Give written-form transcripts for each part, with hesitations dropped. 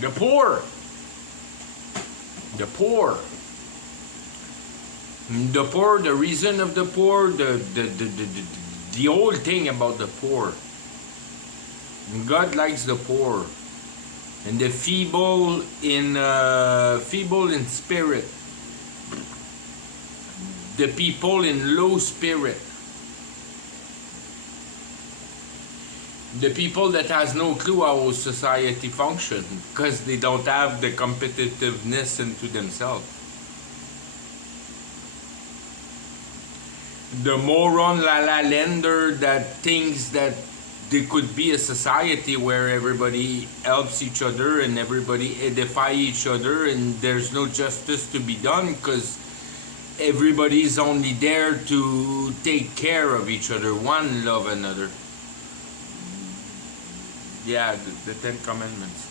The poor. The poor. The poor, the reason of the poor, the whole thing about the poor. God likes the poor. And the feeble in spirit. The people in low spirit. The people that has no clue how society functions because they don't have the competitiveness into themselves. The moron la-la-lander that thinks that there could be a society where everybody helps each other and everybody edify each other and there's no justice to be done because everybody's only there to take care of each other, one love another. Yeah, the Ten Commandments.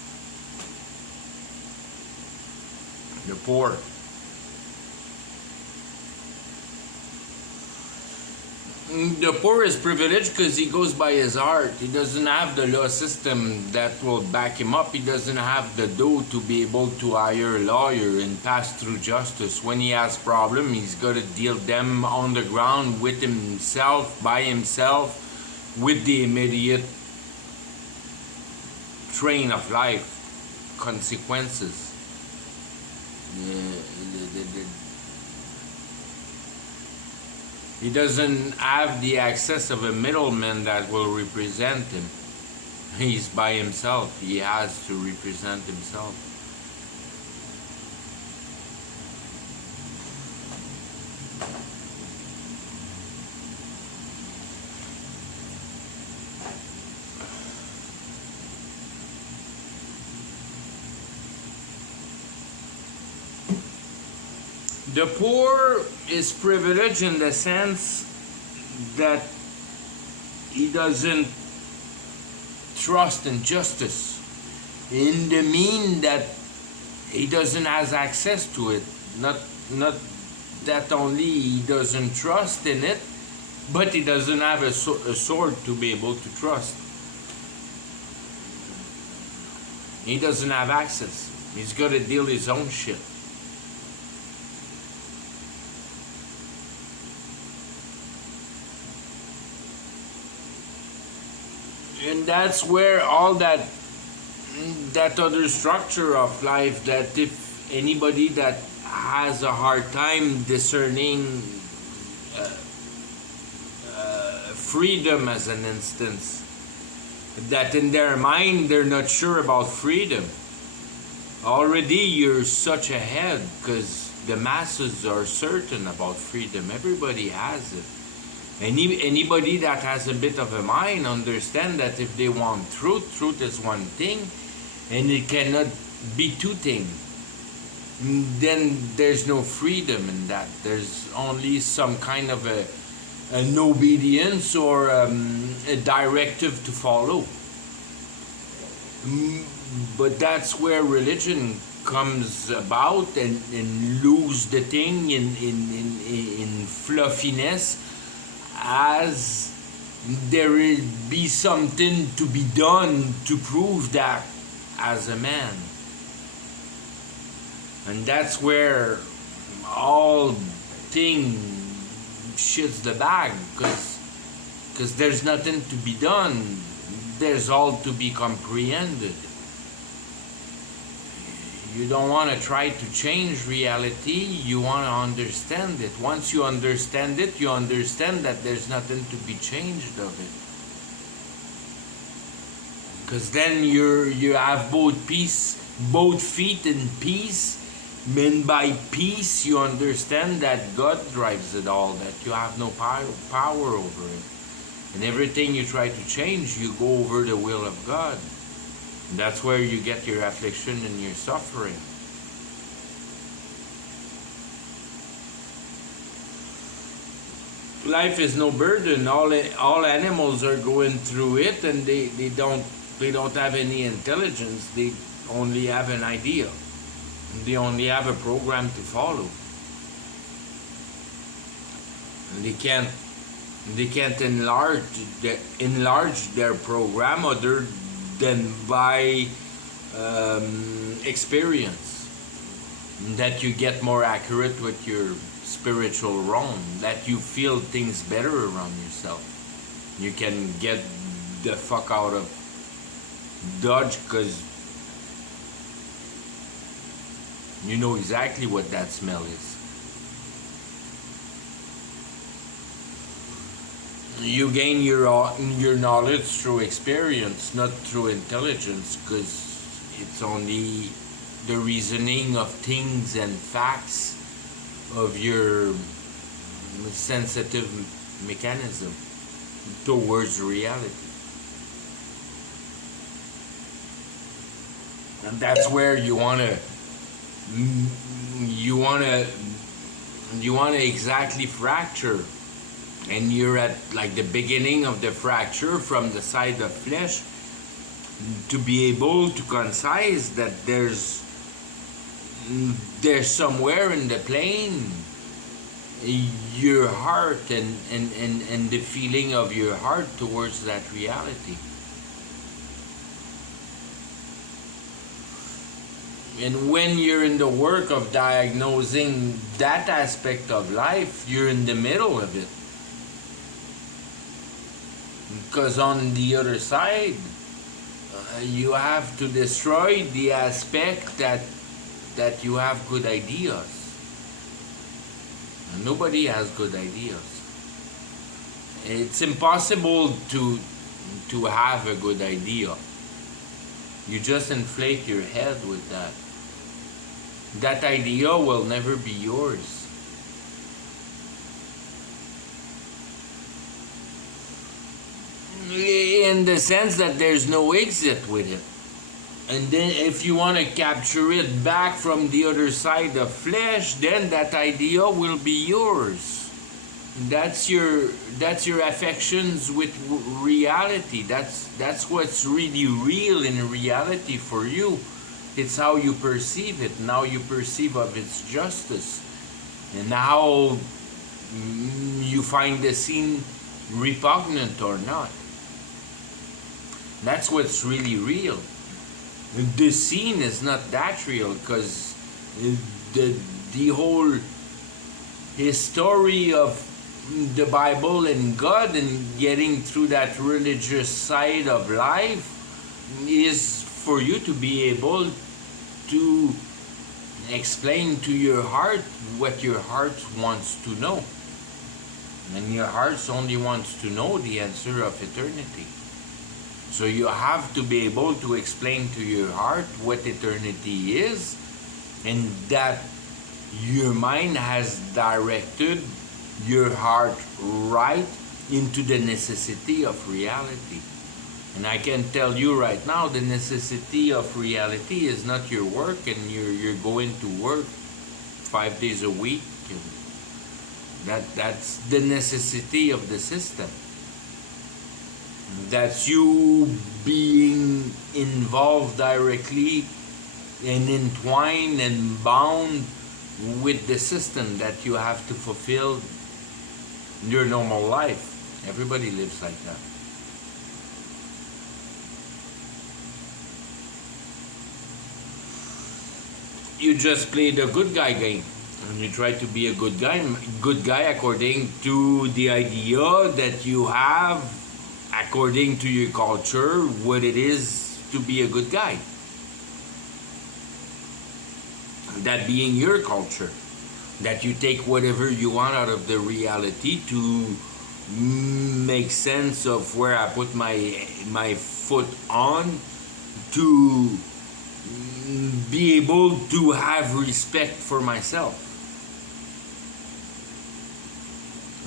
The poor. The poor is privileged because he goes by his heart. He doesn't have the law system that will back him up. He doesn't have the dough to be able to hire a lawyer and pass through justice. When he has problem, he's got to deal them on the ground with himself, by himself, with the immediate train of life, consequences. He doesn't have the access of a middleman that will represent him. He's by himself. He has to represent himself. The poor is privileged in the sense that he doesn't trust in justice, in the mean that he doesn't have access to it. Not that only he doesn't trust in it, but he doesn't have a sword to be able to trust. He doesn't have access. He's got to deal his own shit. And that's where all that other structure of life, that if anybody that has a hard time discerning freedom as an instance, that in their mind they're not sure about freedom, already you're such ahead because the masses are certain about freedom. Everybody has it. Anybody that has a bit of a mind understand that if they want truth, truth is one thing, and it cannot be two things. Then there's no freedom in that. There's only some kind of an obedience or a directive to follow. But that's where religion comes about and lose the thing in fluffiness, as there will be something to be done to prove that as a man. And that's where all thing shits the bag, because there's nothing to be done. There's all to be comprehended. You don't want to try to change reality, you want to understand it. Once you understand it, you understand that there's nothing to be changed of it. Because then you have both feet in peace. And by peace, you understand that God drives it all, that you have no power over it. And everything you try to change, you go over the will of God. And that's where you get your affliction and your suffering. Life is no burden. All animals are going through it, and they don't have any intelligence. They only have an idea. They only have a program to follow. And they can't enlarge their program other than by experience, that you get more accurate with your spiritual realm, that you feel things better around yourself. You can get the fuck out of Dodge because you know exactly what that smell is. You gain your knowledge through experience, not through intelligence, because it's only the reasoning of things and facts of your sensitive mechanism towards reality. And that's where you wanna exactly fracture, and you're at like the beginning of the fracture from the side of flesh, to be able to concise that there's somewhere in the plane your heart and the feeling of your heart towards that reality. And when you're in the work of diagnosing that aspect of life, you're in the middle of it. Because on the other side, you have to destroy the aspect that you have good ideas. And nobody has good ideas. It's impossible to have a good idea. You just inflate your head with that. That idea will never be yours. In the sense that there's no exit with it. And then if you want to capture it back from the other side of flesh, then that idea will be yours. That's your affections with reality. That's what's really real in reality for you. It's how you perceive it, and how you perceive of its justice, and how you find the scene repugnant or not. That's what's really real. The scene is not that real, because the whole history of the Bible and God and getting through that religious side of life is for you to be able to explain to your heart what your heart wants to know. And your heart only wants to know the answer of eternity. So you have to be able to explain to your heart what eternity is, and that your mind has directed your heart right into the necessity of reality. And I can tell you right now, the necessity of reality is not your work, and you're going to work 5 days a week. That's the necessity of the system. That's you being involved directly and entwined and bound with the system that you have to fulfill your normal life. Everybody lives like that. You just play the good guy game, and you try to be a good guy according to the idea that you have, according to your culture, what it is to be a good guy. That being your culture, that you take whatever you want out of the reality to make sense of where I put my foot on, to be able to have respect for myself.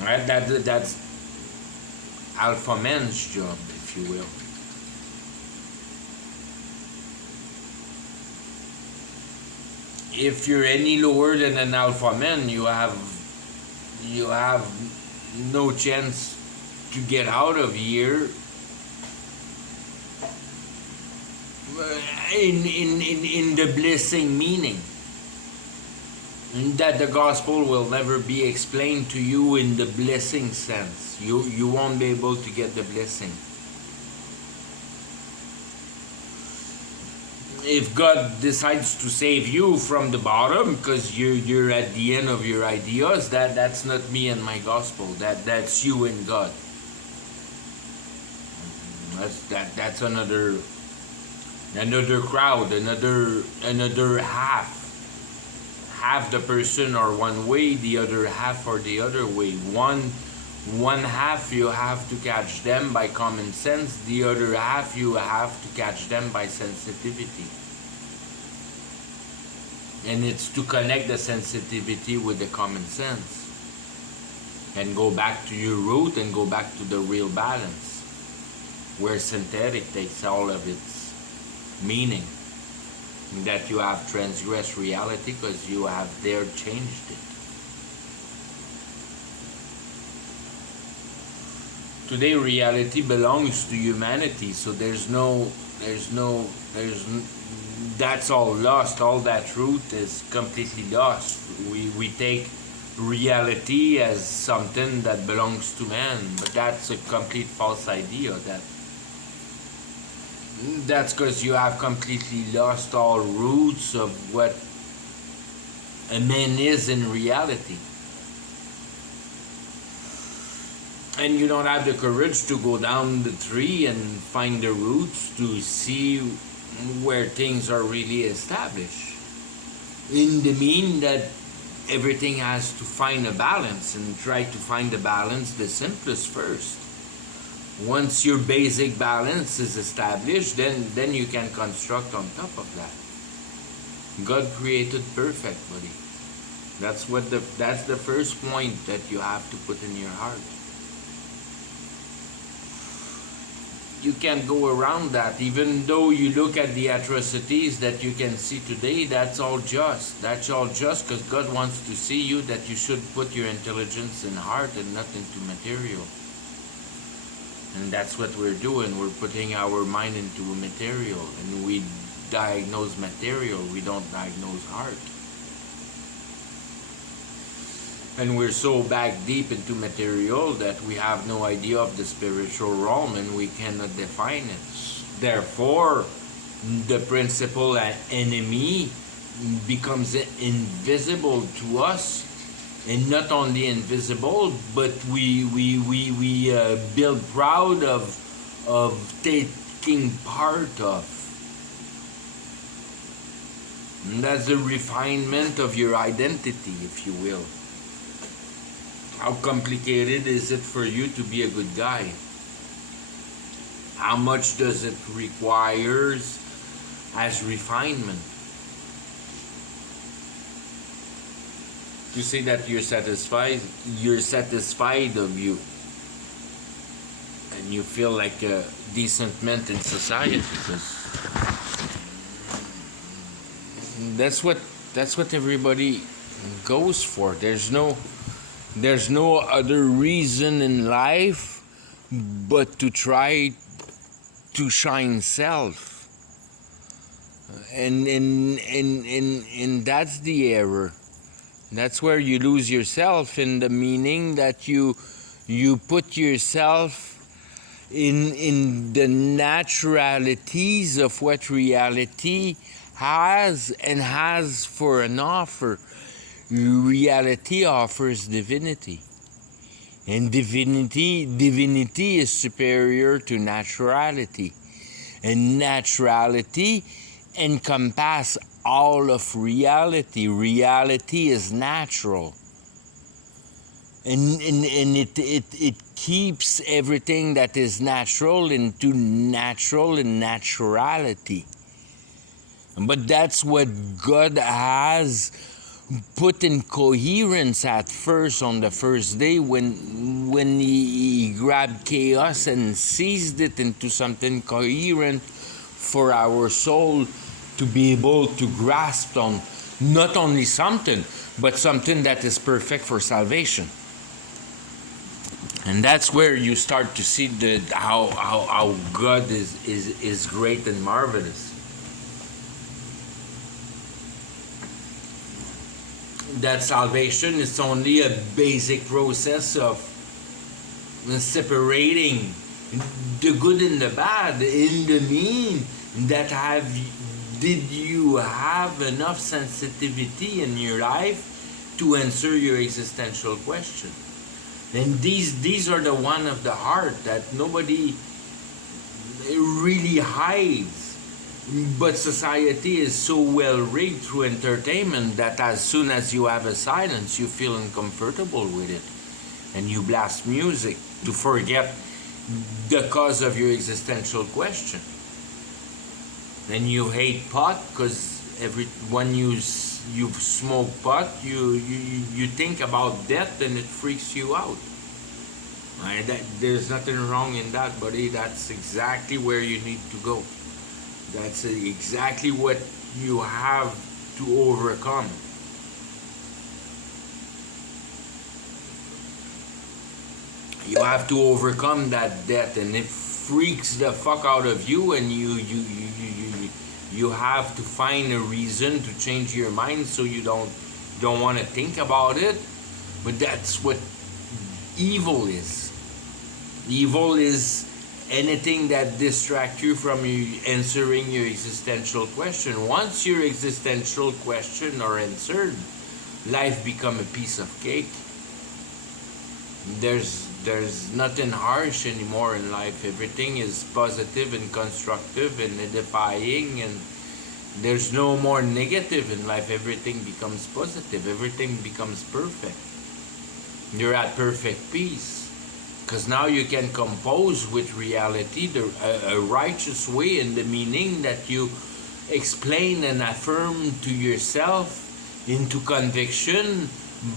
Right? That's alpha man's job, if you will. If you're any lower than an alpha man, you have no chance to get out of here in the blessing meaning. That the gospel will never be explained to you in the blessing sense. You won't be able to get the blessing. if God decides to save you from the bottom because you're at the end of your ideas, that's not me and my gospel. That's you and God. That's another crowd, another half. Half the person are one way, the other half are the other way. One half you have to catch them by common sense, the other half you have to catch them by sensitivity. And it's to connect the sensitivity with the common sense and go back to your root and go back to the real balance, where synthetic takes all of its meaning, that you have transgressed reality because you have there changed it. Today reality belongs to humanity, so that's all lost. All that truth is completely lost. We take reality as something that belongs to man, but that's a complete false idea. That's because you have completely lost all roots of what a man is in reality. And you don't have the courage to go down the tree and find the roots to see where things are really established. In the mean that everything has to find a balance, and try to find the balance the simplest first. Once your basic balance is established, then you can construct on top of that. God created perfect, buddy. That's the first point that you have to put in your heart. You can't go around that. Even though you look at the atrocities that you can see today, that's all just. That's all just because God wants to see you that you should put your intelligence in heart and not into material. And that's what we're doing. We're putting our mind into material, and we diagnose material. We don't diagnose heart. And we're so back deep into material that we have no idea of the spiritual realm, and we cannot define it. Therefore, the principal enemy becomes invisible to us, and not only invisible, but we build proud of taking part of. And that's the refinement of your identity, if you will. How complicated is it for you to be a good guy? How much does it require as refinement? To say that you're satisfied of you, and you feel like a decent man in society, because that's what everybody goes for. There's no other reason in life but to try to shine self, and that's the error. That's where you lose yourself, in the meaning that you put yourself in the naturalities of what reality has for an offer. Reality offers divinity, and divinity is superior to naturality, and naturality encompasses all of reality. Reality is natural, and it keeps everything that is natural into natural and naturality. But that's what God has put in coherence at first, on the first day, when he grabbed chaos and seized it into something coherent for our soul to be able to grasp on. Not only something, but something that is perfect for salvation. And that's where you start to see how God is great and marvelous. That salvation is only a basic process of separating the good and the bad, in the mean that did you have enough sensitivity in your life to answer your existential question? And these are the one of the heart that nobody really hides. But society is so well rigged through entertainment that as soon as you have a silence, you feel uncomfortable with it. And you blast music to forget the cause of your existential question. And you hate pot because when you smoke pot, you think about death and it freaks you out. There's nothing wrong in that, buddy. That's exactly where you need to go. That's exactly what you have to overcome. You have to overcome that death, and it freaks the fuck out of you, and you have to find a reason to change your mind so you don't want to think about it. But that's what evil is. Evil is anything that distracts you from answering your existential question. Once your existential question are answered, life become a piece of cake. There's nothing harsh anymore in life. Everything is positive and constructive and edifying, and there's no more negative in life. Everything becomes positive. Everything becomes perfect. You're at perfect peace. Because now you can compose with reality a righteous way, in the meaning that you explain and affirm to yourself into conviction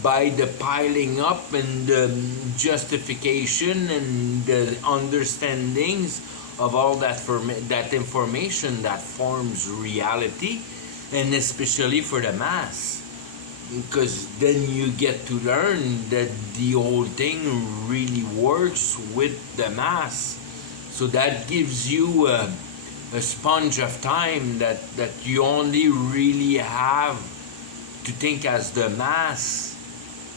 by the piling up and the justification and the understandings of all that information that forms reality, and especially for the mass. Because then you get to learn that the whole thing really works with the mass. So that gives you a sponge of time that you only really have to think as the mass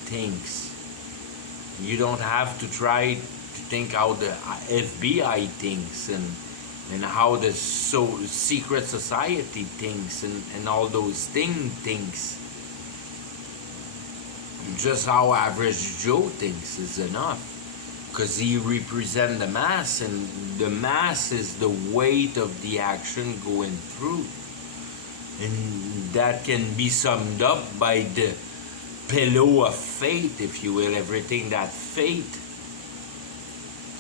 thinks. You don't have to try to think how the FBI thinks and how the secret society thinks and all those things. Just how average Joe thinks is enough, because he represents the mass, and the mass is the weight of the action going through, and that can be summed up by the pillow of fate, if you will. Everything that fate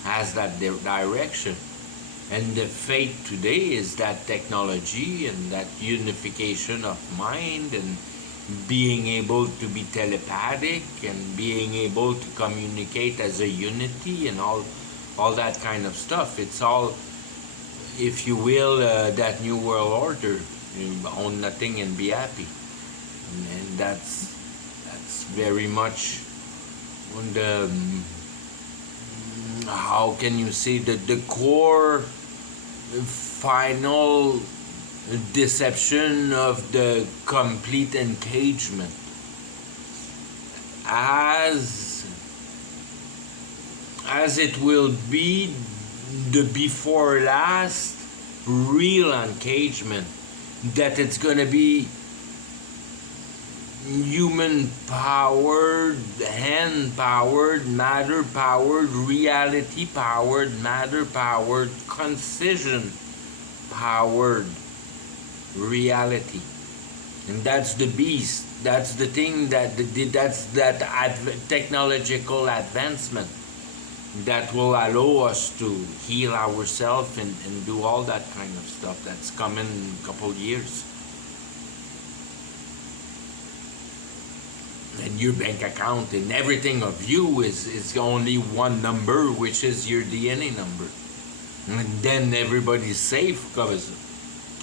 has that direction, and the fate today is that technology and that unification of mind and being able to be telepathic and being able to communicate as a unity and all that kind of stuff. It's all, if you will, that new world order. You own nothing and be happy, and that's very much on the how can you say the core final deception of the complete engagement, as it will be the before last real engagement, that it's gonna be human powered, hand powered, matter powered, reality powered, matter powered, concision powered reality. And that's the beast. That's the thing that's that technological advancement that will allow us to heal ourselves and do all that kind of stuff that's coming in a couple years. And your bank account and everything of you is only one number, which is your DNA number. And then everybody's safe because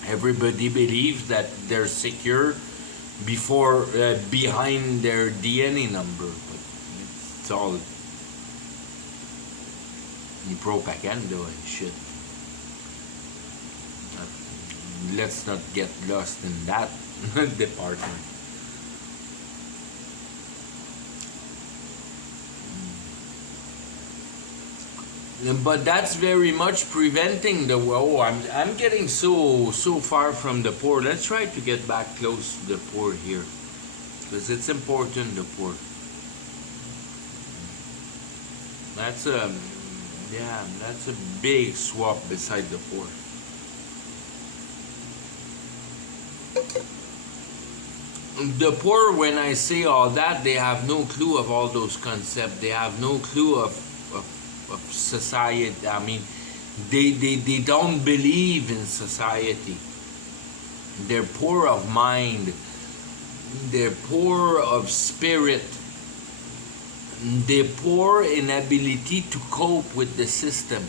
everybody believes that they're secure behind their DNA number. But it's all propaganda and shit. Let's not get lost in that department. But that's very much preventing the. Oh, I'm getting so far from the poor. Let's try to get back close to the poor here, because it's important. The poor. That's a yeah. That's a big swap beside the poor. The poor, when I say all that, they have no clue of all those concepts. They have no clue of society. I mean, they don't believe in society. They're poor of mind. They're poor of spirit. They're poor in ability to cope with the system.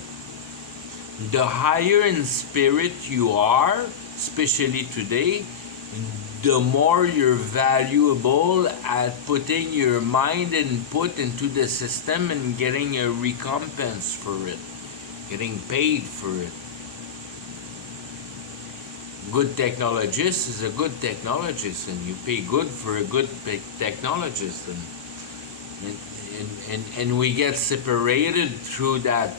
The higher in spirit you are, especially today, the more you're valuable at putting your mind input into the system and getting a recompense for it, getting paid for it. Good technologist is a good technologist, and you pay good for a good technologist, and we get separated through that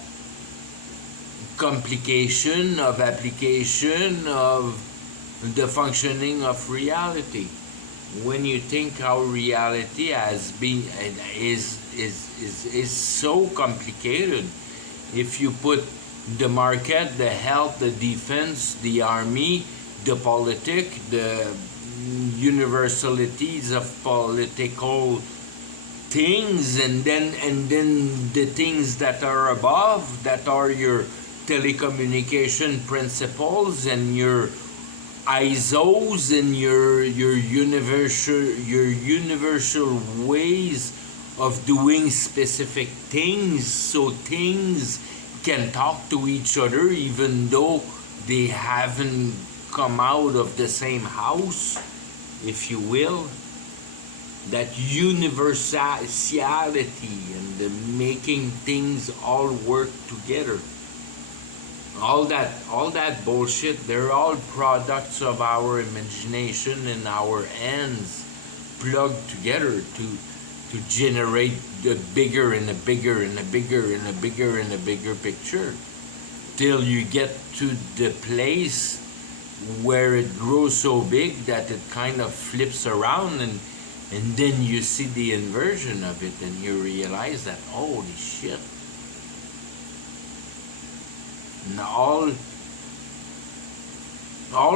complication of application of the functioning of reality. When you think how reality has been is so complicated, if you put the market, the health, the defense, the army, the politic, the universalities of political things, and then the things that are above, that are your telecommunication principles and your ISOs and your universal ways of doing specific things, so things can talk to each other even though they haven't come out of the same house, if you will. That universality and the making things all work together. All that bullshit, they're all products of our imagination and our hands plugged together to generate the bigger and a bigger and a bigger and a bigger and a bigger picture, till you get to the place where it grows so big that it kind of flips around, and then you see the inversion of it and you realize that, holy shit. And all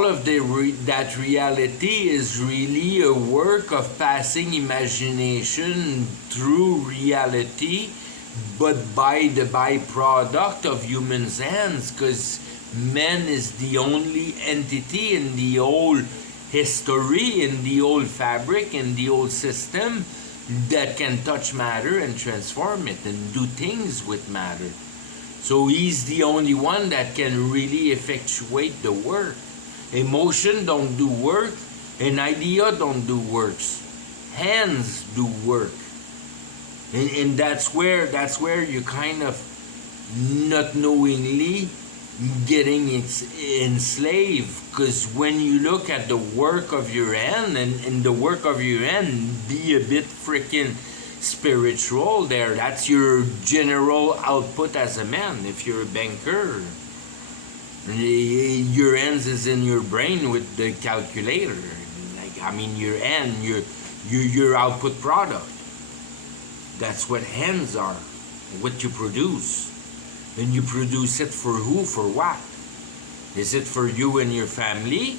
of that reality is really a work of passing imagination through reality, but by the byproduct of humans' hands, because man is the only entity in the whole history, in the old fabric, in the old system that can touch matter and transform it and do things with matter. So he's the only one that can really effectuate the work. Emotion don't do work, an idea don't do works. Hands do work. And that's where you kind of not knowingly getting enslaved, because when you look at the work of your hand, and the work of your hand be a bit freaking spiritual there, that's your general output as a man. If you're a banker, your hands is in your brain with the calculator. Like, I mean, your hand, your output product, that's what hands are, what you produce. And you produce it for who, for what? Is it for you and your family?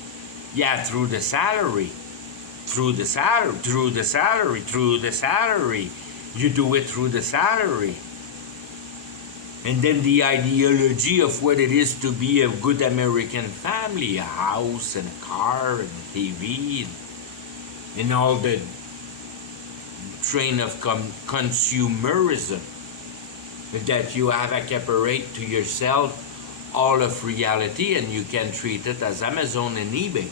Yeah, through the salary. Through the salary. You do it through the salary. And then the ideology of what it is to be a good American family, a house and a car and a TV and all the train of consumerism, that you have accaparate to yourself all of reality, and you can treat it as Amazon and eBay.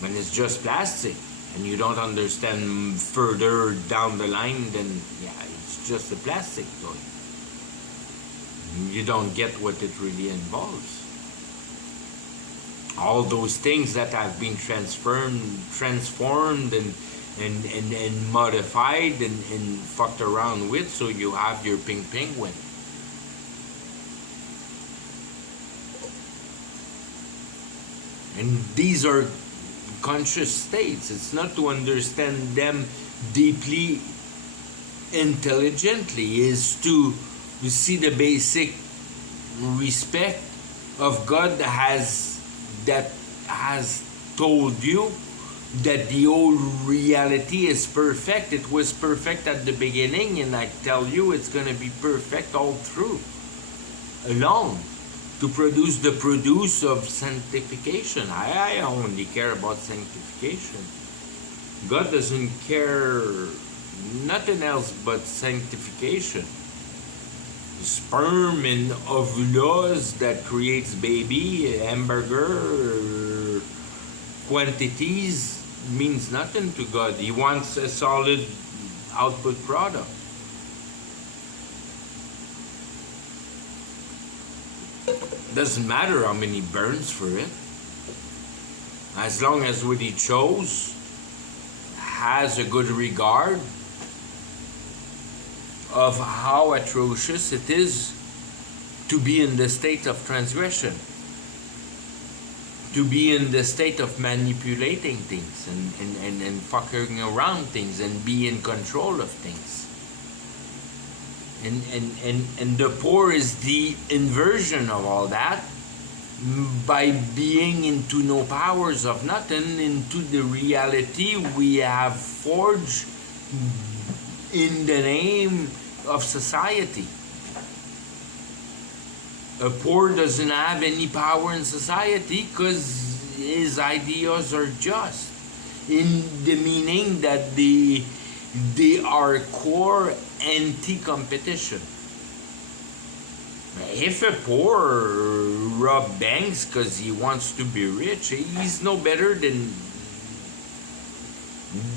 When it's just plastic, and you don't understand further down the line, then yeah, it's just a plastic toy. You don't get what it really involves. All those things that have been transformed and modified and fucked around with, so you have your pink penguin. And these are conscious states. It's not to understand them deeply, intelligently, is to see the basic respect of God that has told you that the old reality is perfect. It was perfect at the beginning, and I tell you it's going to be perfect all through, alone, to produce the produce of sanctification. I only care about sanctification. God doesn't care nothing else but sanctification. Sperm and ovulas that creates baby, hamburger quantities means nothing to God. He wants a solid output product. Doesn't matter how many burns for it, as long as what he chose has a good regard of how atrocious it is to be in the state of transgression, to be in the state of manipulating things and fucking around things and be in control of things. And the poor is the inversion of all that, by being into no powers of nothing, into the reality we have forged in the name of society. A poor doesn't have any power in society because his ideas are just, in the meaning that they are core anti-competition. If a poor rob banks because he wants to be rich, he's no better than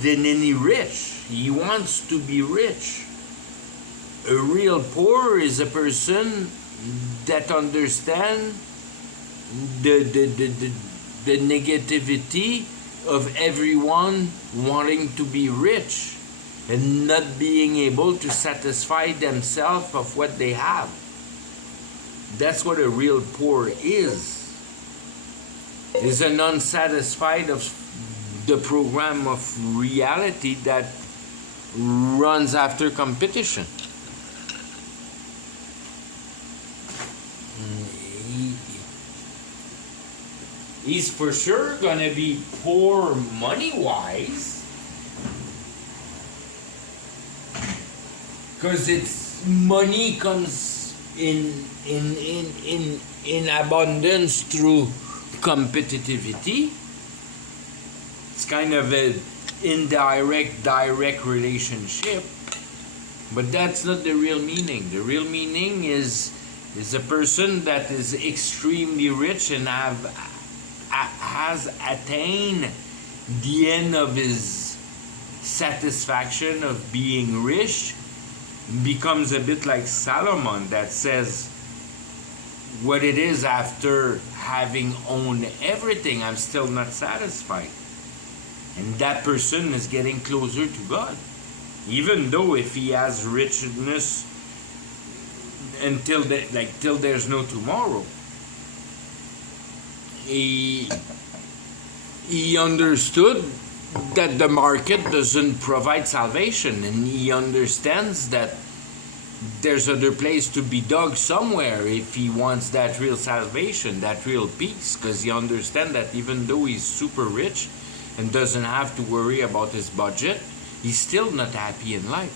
any rich. He wants to be rich. A real poor is a person that understands the negativity of everyone wanting to be rich and not being able to satisfy themselves of what they have. That's what a real poor is an unsatisfied of the program of reality that runs after competition. He's for sure gonna be poor money-wise, because it's money comes in abundance through competitivity. It's kind of an indirect, direct relationship, but that's not the real meaning. The real meaning is a person that is extremely rich and has attained the end of his satisfaction of being rich, becomes a bit like Solomon that says, what it is after having owned everything, I'm still not satisfied. And that person is getting closer to God, even though if he has richness till there's no tomorrow. He understood that the market doesn't provide salvation, and he understands that there's other place to be dug somewhere if he wants that real salvation, that real peace, because he understands that even though he's super rich and doesn't have to worry about his budget, he's still not happy in life.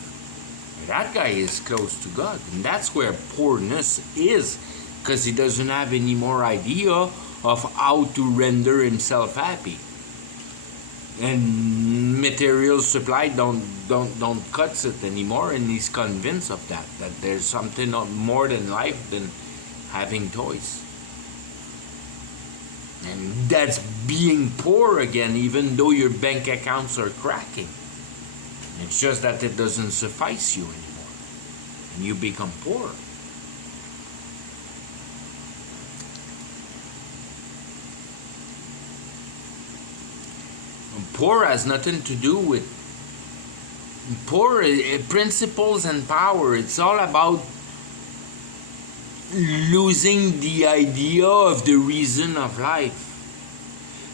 That guy is close to God, and that's where poorness is, because he doesn't have any more idea of how to render himself happy. And material supply don't cut it anymore, and he's convinced of that there's something more than life than having toys. And that's being poor again, even though your bank accounts are cracking. It's just that it doesn't suffice you anymore, and you become poor. Poor has nothing to do with principles and power. It's all about losing the idea of the reason of life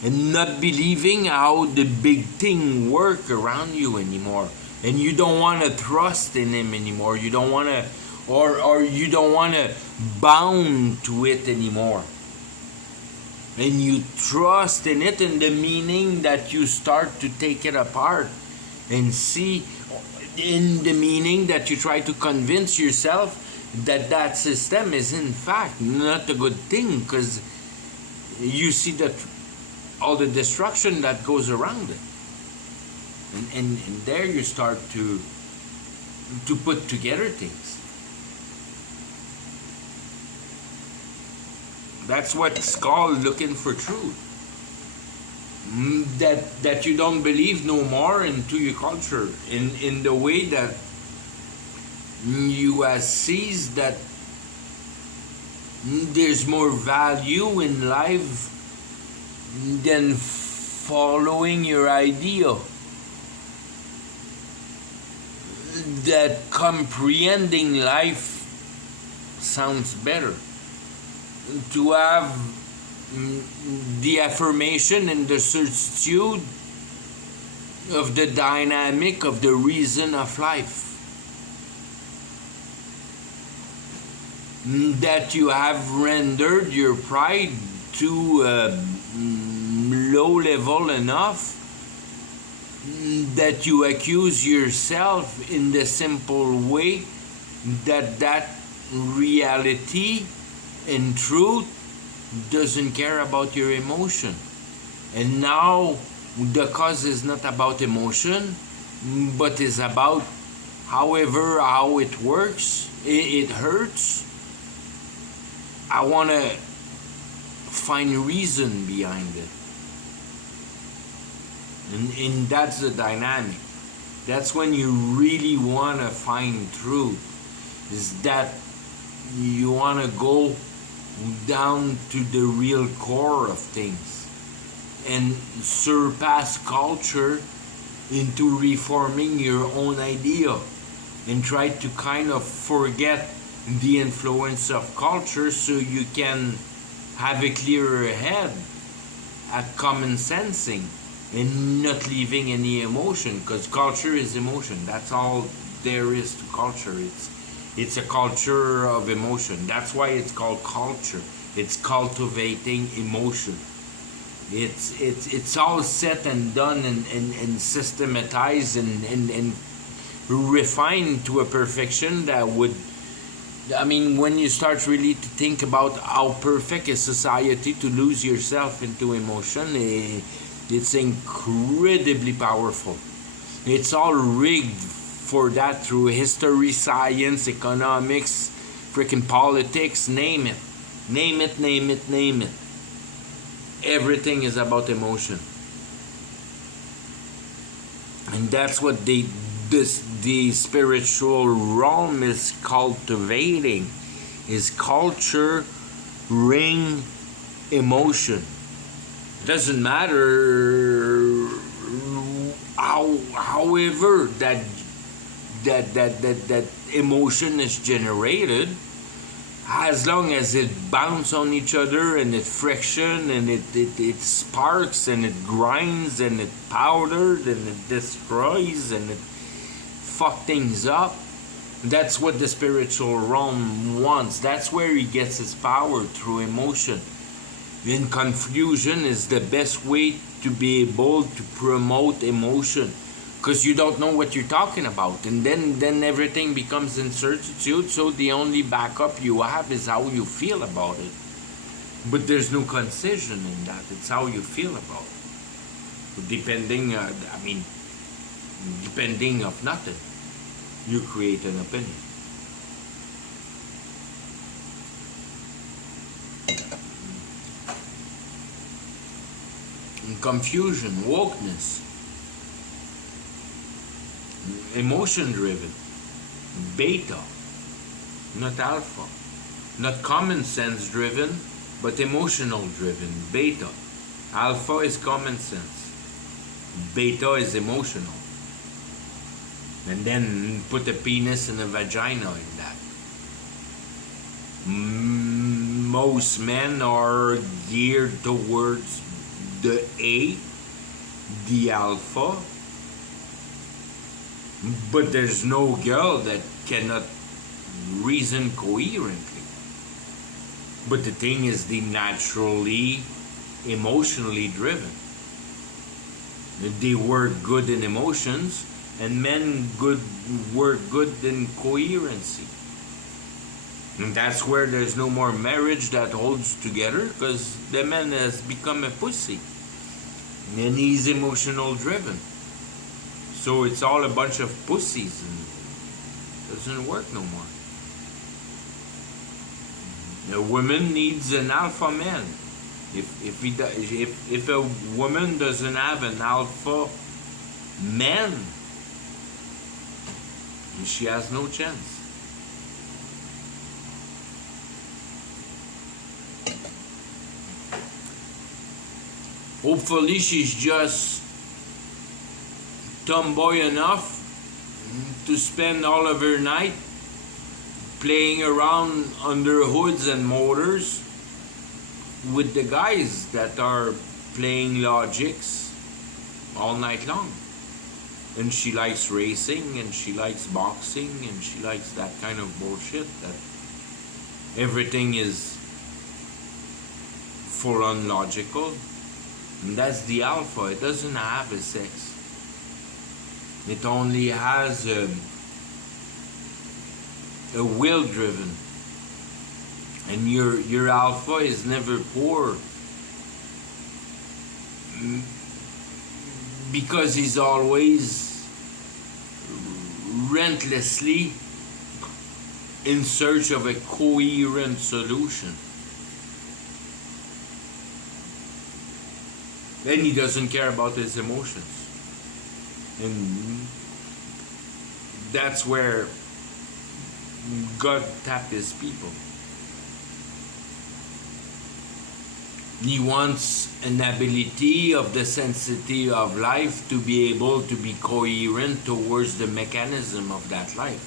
and not believing how the big thing work around you anymore, and you don't want to trust in him anymore. You don't want to, or you don't want to bound to it anymore, and you trust in it in the meaning that you start to take it apart and see, in the meaning that you try to convince yourself that that system is in fact not a good thing, because you see that all the destruction that goes around it, and there you start to put together things. That's what's called looking for truth. That you don't believe no more into your culture, in the way that you have seized that there's more value in life than following your ideal. That comprehending life sounds better. To have the affirmation and the certitude of the dynamic of the reason of life. That you have rendered your pride to low level enough that you accuse yourself in the simple way that reality and truth doesn't care about your emotion. And now the cause is not about emotion, but is about however how it works. It hurts. I want to find reason behind it. And that's the dynamic. That's when you really want to find truth. Is that you want to go down to the real core of things and surpass culture into reforming your own idea, and try to kind of forget the influence of culture so you can have a clearer head at common sensing and not leaving any emotion, because culture is emotion. That's all there is to culture. It's a culture of emotion. That's why it's called culture. It's cultivating emotion. It's all set and done and systematized and refined to a perfection that would, I mean, when you start really to think about how perfect is society to lose yourself into emotion, it's incredibly powerful. It's all rigged for that through history, science, economics, freaking politics, name it. Name it, name it, name it. Everything is about emotion. And that's what the spiritual realm is cultivating, is culture ring emotion. It doesn't matter however that emotion is generated, as long as it bounces on each other and it friction and it sparks and it grinds and it powders and it destroys and it fuck things up. That's what the spiritual realm wants. That's where he gets his power, through emotion. And confusion is the best way to be able to promote emotion, because you don't know what you're talking about, and then everything becomes incertitude. So the only backup you have is how you feel about it, but there's no concision in that. It's how you feel about it. Depending of nothing, you create an opinion. And confusion, wokeness, emotion driven, beta, not alpha, not common sense driven, but emotional driven, beta. Alpha is common sense, beta is emotional. and then put a penis and a vagina in that. Most men are geared towards the A, the alpha, but there's no girl that cannot reason coherently. But the thing is, the naturally emotionally driven. They work good in emotions, and men work good in coherency. And that's where there's no more marriage that holds together, because the man has become a pussy. And he's emotional driven. So it's all a bunch of pussies, and it doesn't work no more. A woman needs an alpha man. If a woman doesn't have an alpha man, she has no chance. Hopefully she's just tomboy enough to spend all of her night playing around under hoods and motors with the guys that are playing logics all night long. And she likes racing, and she likes boxing, and she likes that kind of bullshit, that everything is full on logical. And that's the alpha. It doesn't have a sex. It only has a will driven. And your alpha is never poor, because he's always relentlessly in search of a coherent solution. Then he doesn't care about his emotions. And that's where God tapped his people. He wants an ability of the sensitivity of life to be able to be coherent towards the mechanism of that life.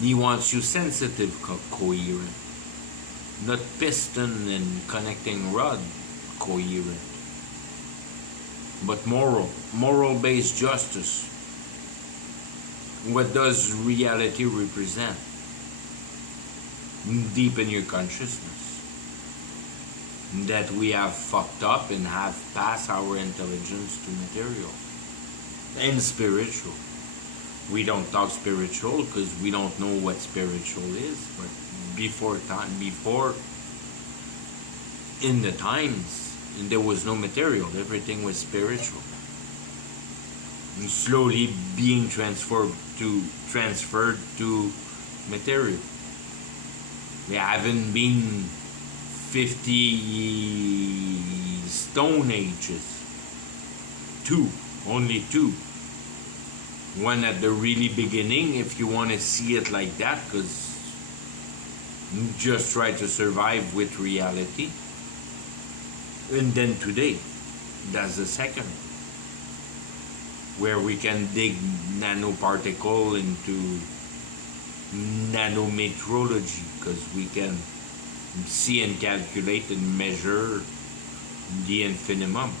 He wants you sensitive coherent, not piston and connecting rod coherent, but moral-based justice. What does reality represent? Deepen your consciousness. That we have fucked up and have passed our intelligence to material and spiritual. We don't talk spiritual because we don't know what spiritual is, but before in the times, there was no material, everything was spiritual. And slowly being transferred to material. We haven't been 50 stone ages. Only two. One at the really beginning, if you want to see it like that, because just try to survive with reality. And then today, that's the second, where we can dig nanoparticle into nanometrology, because we can see and calculate and measure the infimum.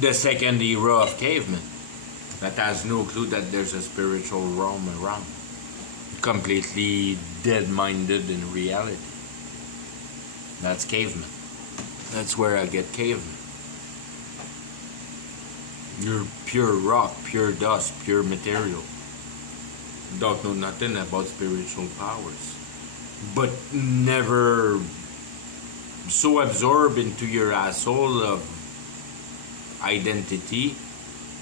The second era of cavemen, that has no clue that there's a spiritual realm around, completely dead-minded in reality. That's cavemen. That's where I get cavemen. You're pure rock, pure dust, pure material. Don't know nothing about spiritual powers, but never so absorbed into your asshole of identity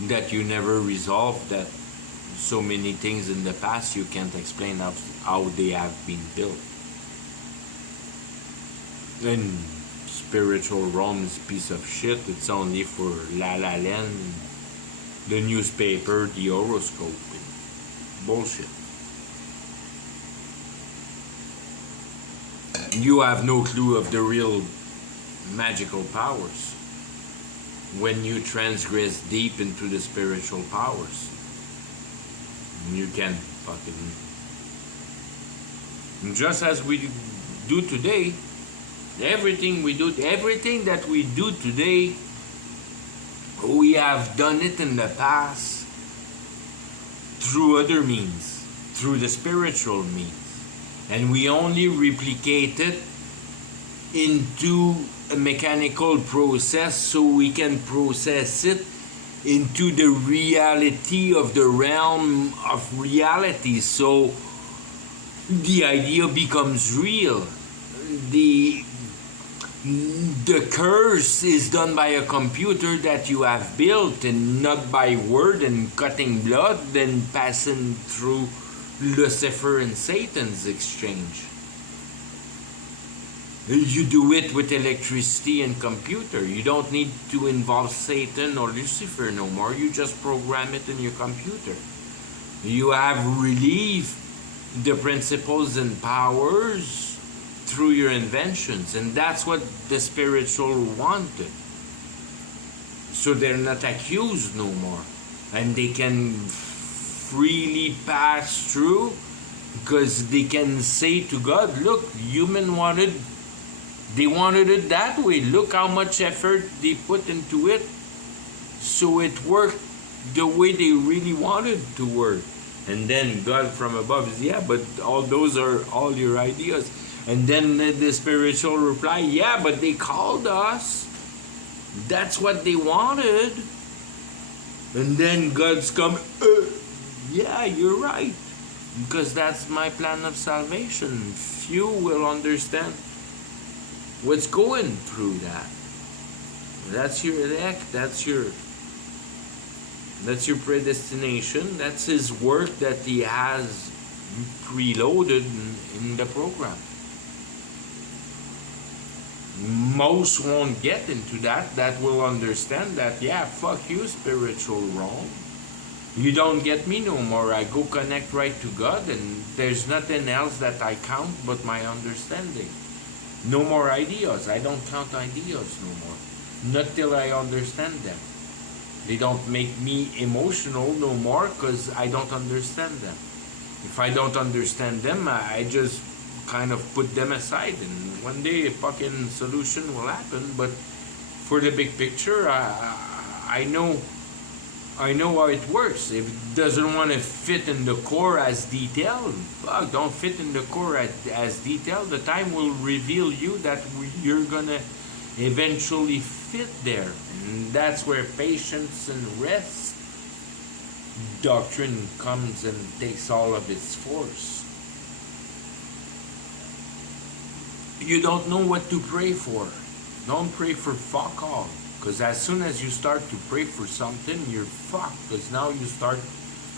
that you never resolve that so many things in the past you can't explain how they have been built. And spiritual realm is a piece of shit. It's only for La La Land, the newspaper, the horoscope. Bullshit. You have no clue of the real magical powers. when you transgress deep into the spiritual powers. You can fucking, just as we do today, everything that we do today, we have done it in the past through other means, through the spiritual means. And we only replicate it into a mechanical process so we can process it into the reality of the realm of reality. So the idea becomes real. The curse is done by a computer that you have built, and not by word and cutting blood, then passing through Lucifer and Satan's exchange. You do it with electricity and computer. You don't need to involve Satan or Lucifer no more. You just program it in your computer. You have relieved the principles and powers through your inventions, and that's what the spiritual wanted. So they're not accused no more, and they can freely pass through, because they can say to God, look, human wanted it that way. Look how much effort they put into it, so it worked the way they really wanted to work. And then God from above says, yeah, but all those are all your ideas. And then the spiritual reply, yeah, but they called us. That's what they wanted. And then God's come, yeah, you're right. Because that's my plan of salvation. Few will understand what's going through that. That's your elect, that's your predestination. That's his work that he has preloaded in the program. Most won't get into that will understand that, yeah, fuck you, spiritual realm. You don't get me no more. I go connect right to God, and there's nothing else that I count but my understanding. No more ideas. I don't count ideas no more. Not till I understand them. They don't make me emotional no more because I don't understand them. If I don't understand them, I just kind of put them aside, and one day a fucking solution will happen. But for the big picture, I know how it works. If it doesn't want to fit in the core as detailed, fuck, don't fit in the core as detailed. The time will reveal you that you're gonna eventually fit there, and that's where patience and rest doctrine comes and takes all of its force. You don't know what to pray for. Don't pray for fuck all. Because as soon as you start to pray for something, you're fucked. Because now you start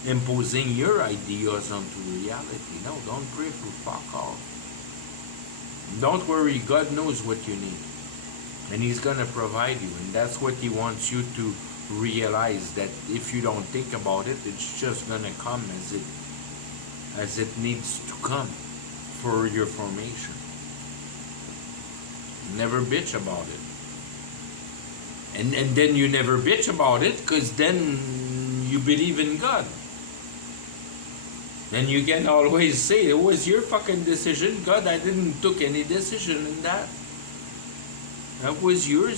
imposing your ideas onto reality. No, don't pray for fuck all. Don't worry, God knows what you need. And He's going to provide you. And that's what He wants you to realize, that if you don't think about it, it's just going to come as it needs to come for your formation. Never bitch about it. And then you never bitch about it, because then you believe in God. And you can always say, it was your fucking decision. God, I didn't took any decision in that. That was your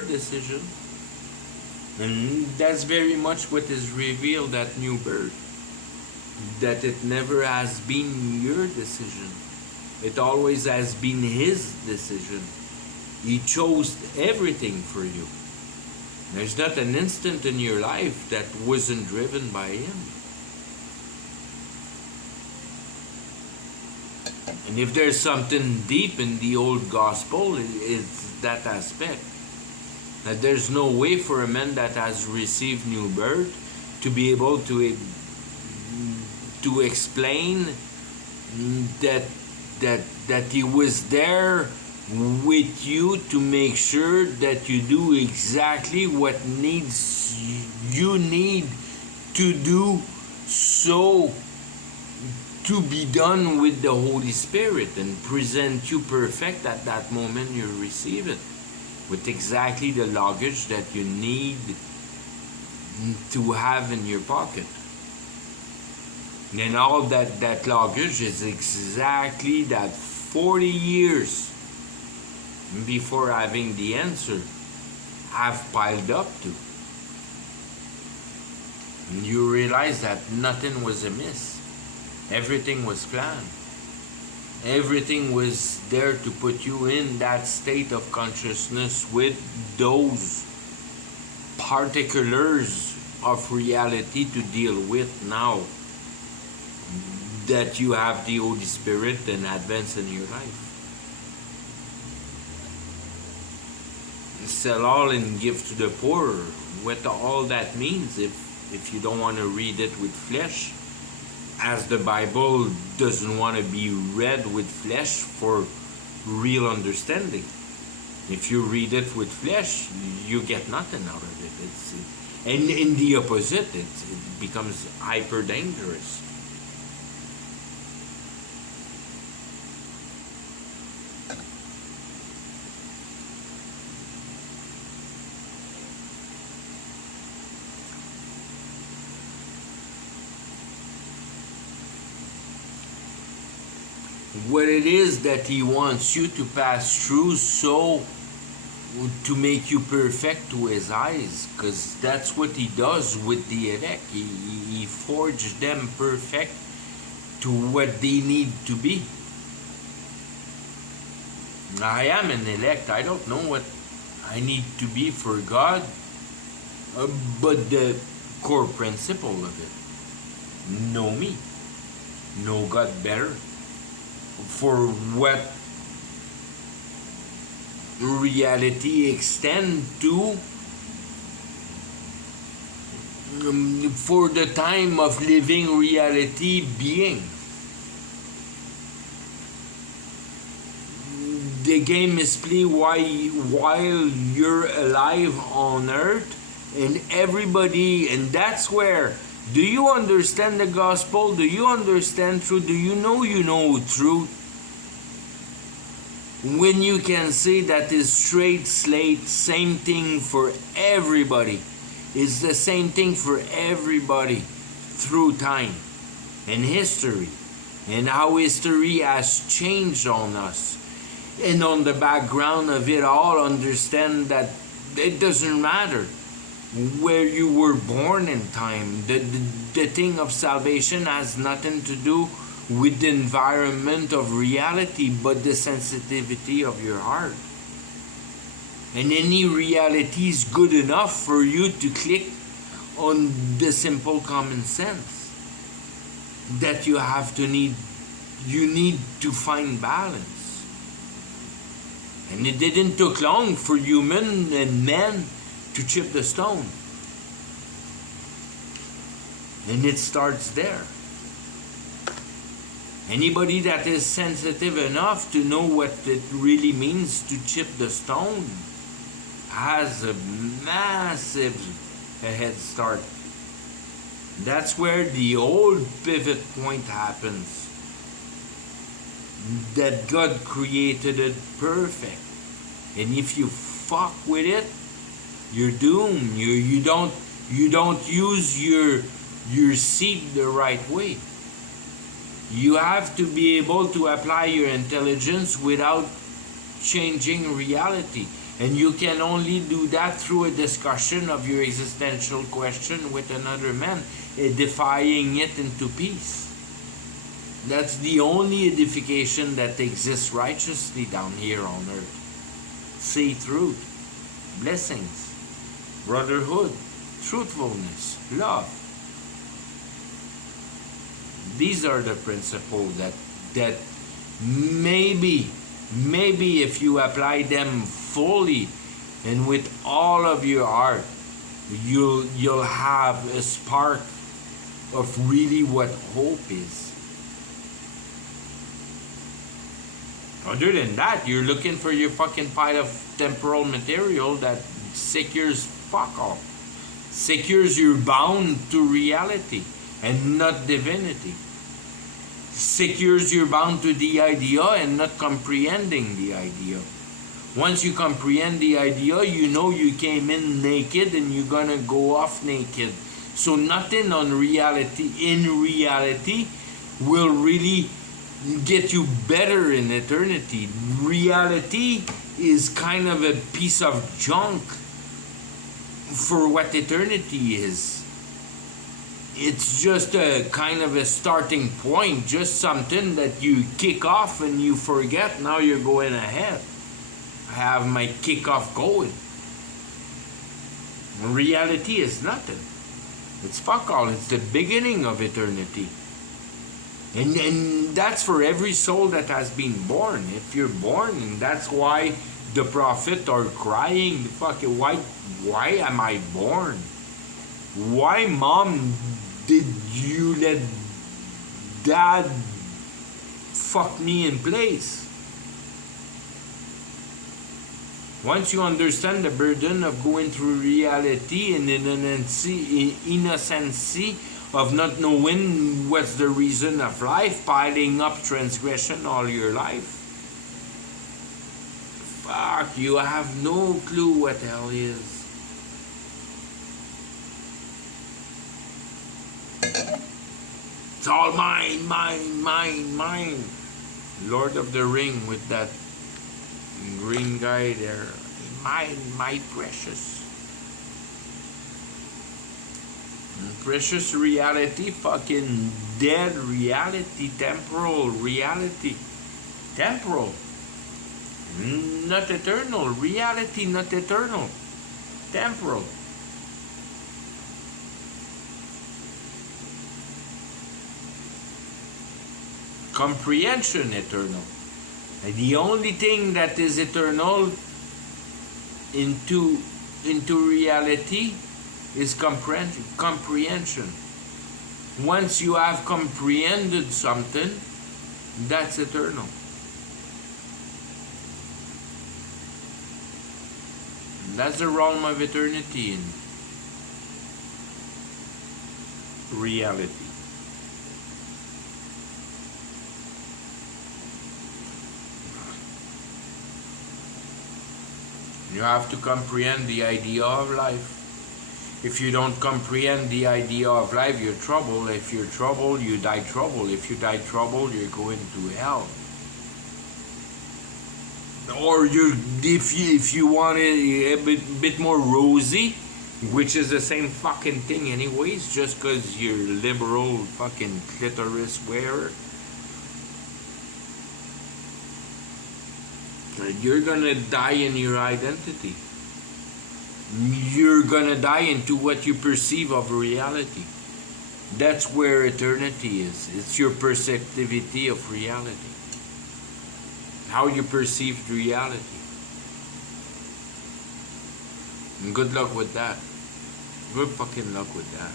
decision. And that's very much what is revealed at New Birth. That it never has been your decision. It always has been His decision. He chose everything for you. There's not an instant in your life that wasn't driven by Him. And if there's something deep in the old gospel, it's that aspect. That there's no way for a man that has received new birth to be able to explain that he was there with you to make sure that you do exactly what you need to do, so to be done with the Holy Spirit and present you perfect at that moment you receive it. with exactly the luggage that you need to have in your pocket. And all that luggage is exactly that 40 years before having the answer have piled up to. And you realize that nothing was amiss. Everything was planned. Everything was there to put you in that state of consciousness with those particulars of reality to deal with now that you have the Holy Spirit and advance in your life. Sell all and give to the poor. What all that means, if you don't want to read it with flesh, as the Bible doesn't want to be read with flesh for real understanding. If you read it with flesh, you get nothing out of it. And in the opposite, it becomes hyper dangerous. What it is that he wants you to pass through, so to make you perfect to his eyes, because that's what he does with the elect. He forged them perfect to what they need to be. I am an elect. I don't know what I need to be for God, but the core principle of it, know me, know God better. For what reality extend to, for the time of living reality being. The game is played while you're alive on earth, and everybody, and that's where, do you understand the gospel? Do you understand truth? Do you know truth? When you can say that is straight slate, same thing for everybody. It's the same thing for everybody through time and history, and how history has changed on us. And on the background of it all, understand that it doesn't matter where you were born in time. The thing of salvation has nothing to do with the environment of reality, but the sensitivity of your heart. And any reality is good enough for you to click on the simple common sense that you need to find balance. And it didn't take long for human and men to chip the stone. And it starts there. Anybody that is sensitive enough to know what it really means to chip the stone has a massive head start. That's where the old pivot point happens. That God created it perfect. And if you fuck with it, you're doomed. You don't use your seed the right way. You have to be able to apply your intelligence without changing reality. And you can only do that through a discussion of your existential question with another man, edifying it into peace. That's the only edification that exists righteously down here on earth. Say truth, blessings, brotherhood, truthfulness, love. These are the principles that maybe if you apply them fully and with all of your heart, you'll have a spark of really what hope is. Other than that, you're looking for your fucking pile of temporal material that secures fuck all. Secures you're bound to reality and not divinity. Secures you're bound to the idea and not comprehending the idea. Once you comprehend the idea, you know you came in naked and you're gonna go off naked. So nothing in reality will really get you better in eternity. Reality is kind of a piece of junk for what eternity is. It's just a kind of a starting point, just something that you kick off and you forget. Now you're going ahead. I have my kickoff going. Reality is nothing. It's fuck all. It's the beginning of eternity. And that's for every soul that has been born. If you're born, and that's why the prophets are crying, fucking, why am I born? Why, mom, did you let dad fuck me in place? Once you understand the burden of going through reality and innocency of not knowing what's the reason of life, piling up transgression all your life, fuck, you have no clue what hell is. It's all mine, mine, mine, mine. Lord of the Ring with that green guy there. Mine, my precious. Precious reality, fucking dead reality, temporal reality. Temporal. Not eternal. Reality, not eternal. Temporal. Comprehension, eternal. And the only thing that is eternal into reality is comprehension. Once you have comprehended something, that's eternal. That's the realm of eternity in reality. You have to comprehend the idea of life. If you don't comprehend the idea of life, you're trouble. If you're trouble, you die trouble. If you die trouble, you're going to hell. Or if you want it a bit more rosy, which is the same fucking thing anyways, just because you're liberal fucking clitoris wearer, you're gonna die in your identity. You're gonna die into what you perceive of reality. That's where eternity is. It's your perceptivity of reality. How you perceive reality. And good luck with that. Good fucking luck with that.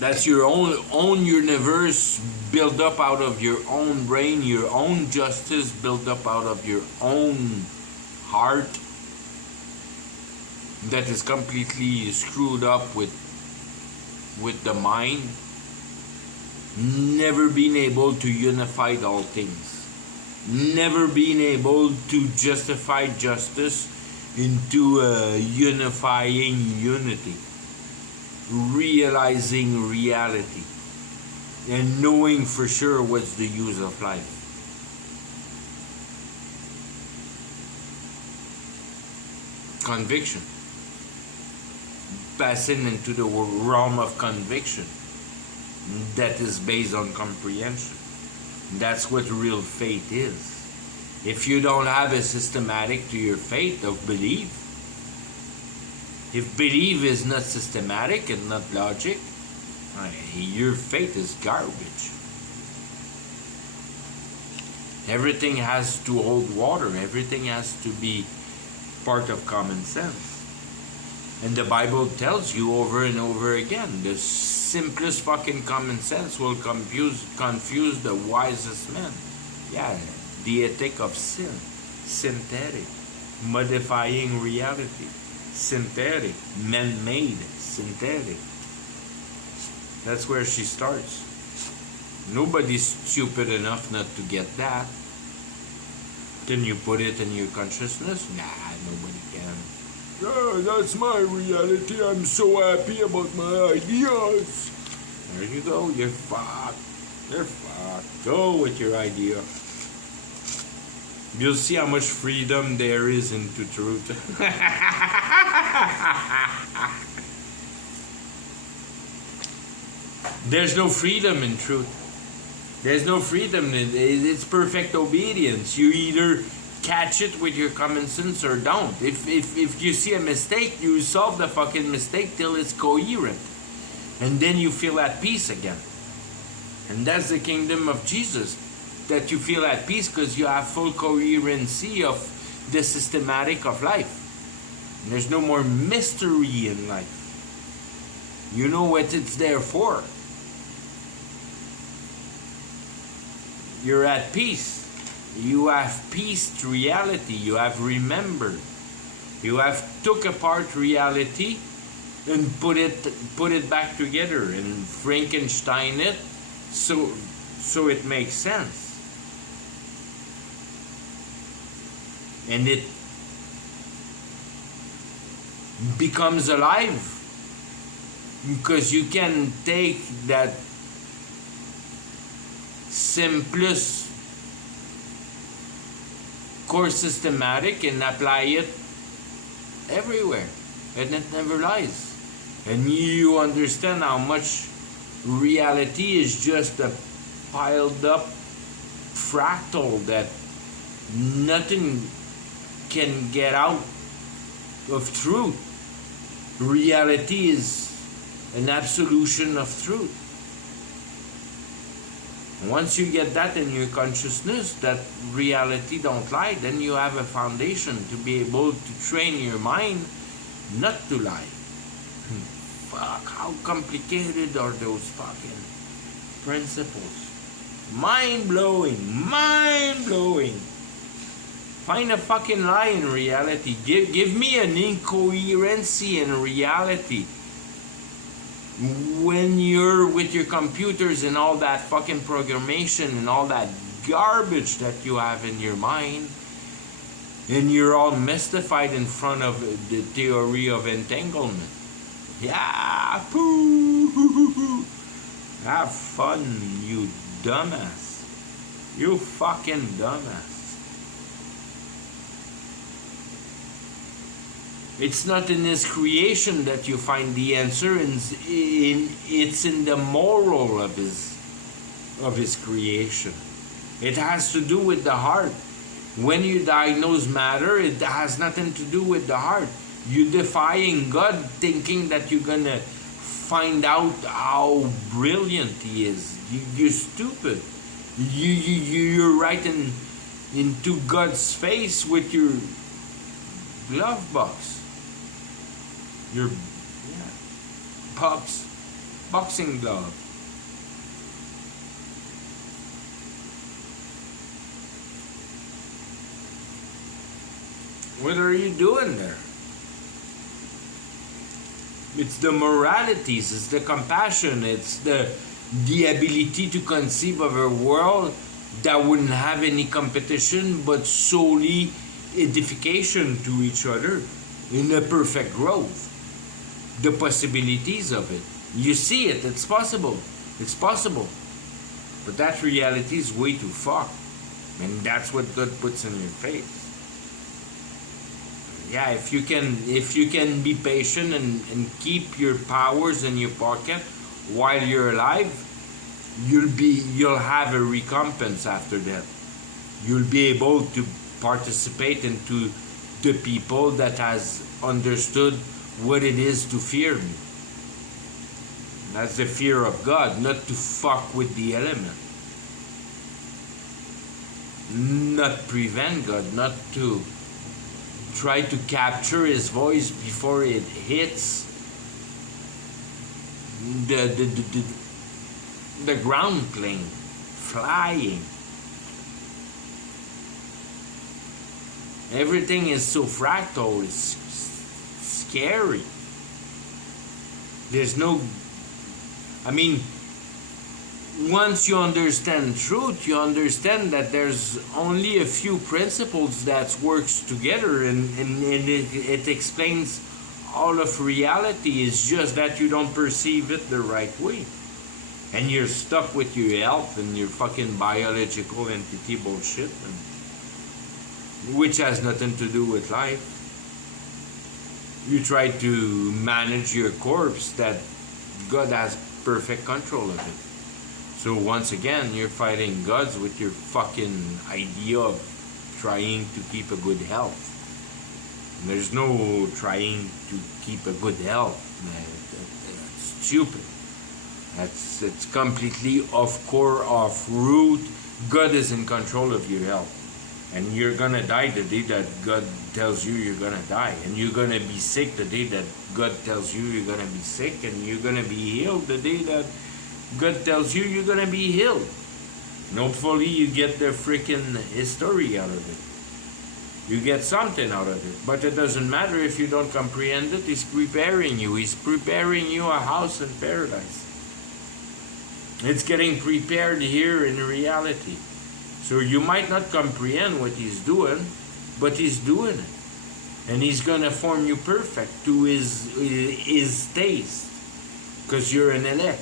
That's your own universe built up out of your own brain, your own justice built up out of your own heart that is completely screwed up with the mind, never being able to unify all things, never being able to justify justice into a unifying unity. Realizing reality and knowing for sure what's the use of life. Conviction. Passing into the realm of conviction that is based on comprehension. That's what real faith is. If you don't have a systematic to your faith of belief, if belief is not systematic and not logic, your faith is garbage. Everything has to hold water. Everything has to be part of common sense. And the Bible tells you over and over again, the simplest fucking common sense will confuse the wisest men. Yeah, the ethic of sin, synthetic, modifying reality. Synthetic, man-made, synthetic. That's where she starts. Nobody's stupid enough not to get that. Can you put it in your consciousness? Nah, nobody can. Yeah, that's my reality. I'm so happy about my ideas. There you go. You're fucked. You're fucked. Go with your idea. You'll see how much freedom there is into truth. There's no freedom in truth. There's no freedom. It's perfect obedience. You either catch it with your common sense or don't. If you see a mistake, you solve the fucking mistake till it's coherent. And then you feel at peace again. And that's the kingdom of Jesus. That you feel at peace because you have full coherency of the systematic of life. And there's no more mystery in life. You know what it's there for. You're at peace. You have pieced reality. You have remembered. You have took apart reality and put it back together and Frankenstein it so it makes sense. And it becomes alive because you can take that simplest core systematic and apply it everywhere, and it never lies. And you understand how much reality is just a piled up fractal that nothing can get out of truth. Reality is an absolution of truth. Once you get that in your consciousness, that reality don't lie, then you have a foundation to be able to train your mind not to lie. Fuck, how complicated are those fucking principles? Mind-blowing, mind-blowing. Find a fucking lie in reality. Give me an incoherency in reality. When you're with your computers and all that fucking programmation and all that garbage that you have in your mind, and you're all mystified in front of the theory of entanglement. Yeah, poo. Have fun, you dumbass. You fucking dumbass. It's not in his creation that you find the answer, it's in the moral of his creation. It has to do with the heart. When you diagnose matter, it has nothing to do with the heart. You're defying God, thinking that you're gonna find out how brilliant He is. You're stupid. You're right into God's face with your glove box. Your boxing glove. What are you doing there? It's the moralities, it's the compassion, it's the ability to conceive of a world that wouldn't have any competition but solely edification to each other in a perfect growth. The possibilities of it. You see it, it's possible. It's possible. But that reality is way too far. And that's what God puts in your face. Yeah, if you can be patient and keep your powers in your pocket while you're alive, you'll have a recompense after that. You'll be able to participate into the people that has understood what it is to fear me. That's the fear of God, not to fuck with the element. Not prevent God, not to try to capture His voice before it hits the ground plane, flying. Everything is so fractal, it's scary. There's no, I mean, once you understand truth, you understand that there's only a few principles that works together, and it explains all of reality. It's just that you don't perceive it the right way. And you're stuck with your health and your fucking biological entity bullshit, which has nothing to do with life. You try to manage your corpse that God has perfect control of it. So once again, you're fighting gods with your fucking idea of trying to keep a good health. There's no trying to keep a good health. That's stupid. It's completely off core, off route. God is in control of your health. And you're gonna die the day that God tells you you're gonna die. And you're gonna be sick the day that God tells you you're gonna be sick. And you're gonna be healed the day that God tells you you're gonna be healed. And hopefully you get the freaking history out of it. You get something out of it. But it doesn't matter if you don't comprehend it. He's preparing you. He's preparing you a house in paradise. It's getting prepared here in reality. So you might not comprehend what he's doing, but he's doing it. And he's going to form you perfect to his taste, because you're an elect.